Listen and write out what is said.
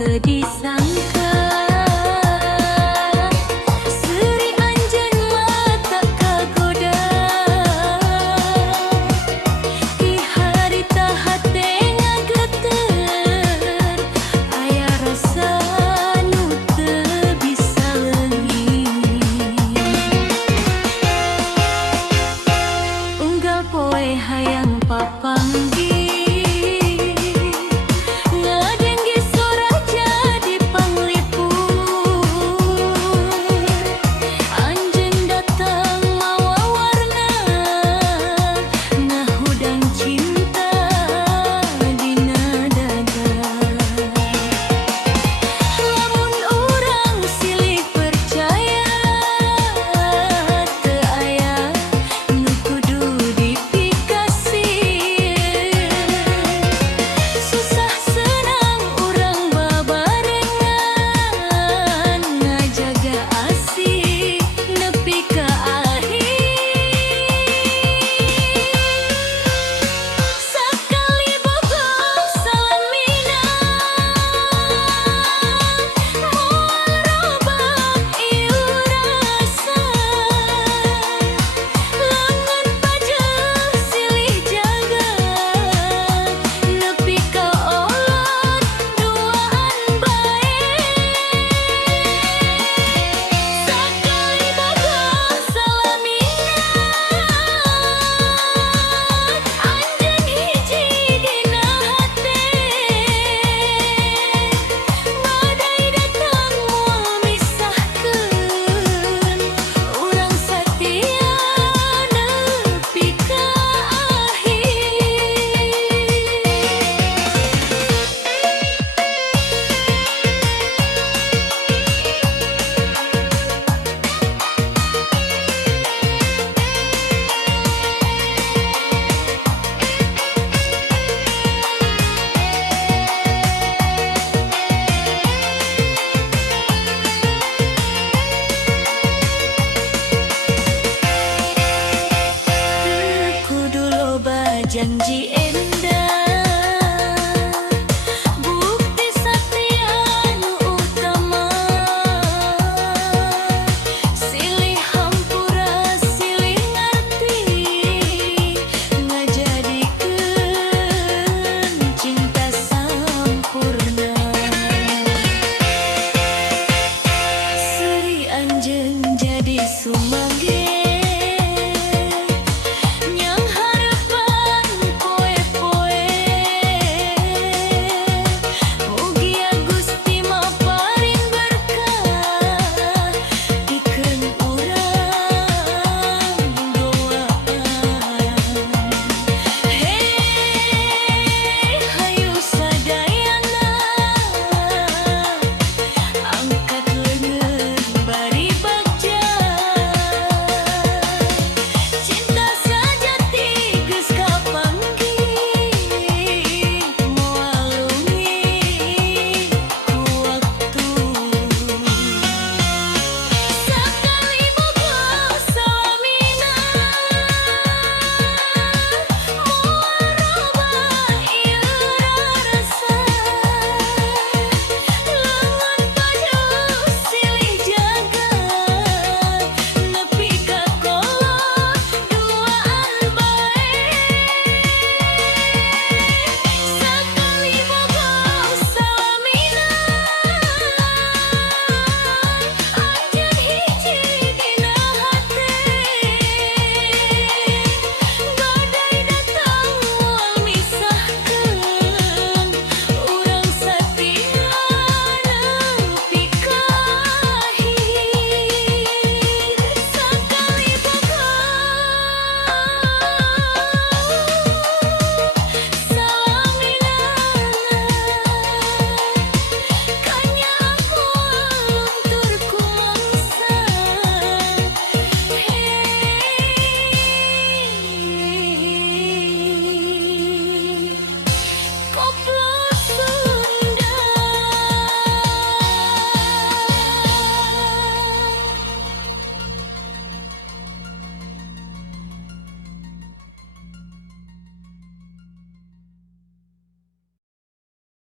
teu disangka. Seri anjeun mata kagoda, di harita hate ngageter, aya rasa nu teu bisa leungit. Unggal poe hayang papanggih, ngadengge sora jadi panglipur. Anjeun datang mawa warna, ngahudang cinta dina dada. Lamun urang silih percaya, teu aya nu kudu dipikasieun. Susah senang urang babarengan, ngajaga asih nepi ka akhir. Sakali bogoh salaminan, moal robah ieu rasa. Langan pajeuh silih jaga, nepi ka olot duaan bae. Sakali bogoh salaminan, anjeun hiji dina hate. Badai datang moal misahkeun, urang satia nepi ka akhir. Kudu loba janji endah, bukti satia nu utama. Silih hampura, silih ngarti, ngajadikeun cinta sampurna. Seri anjeun jadi sumangga,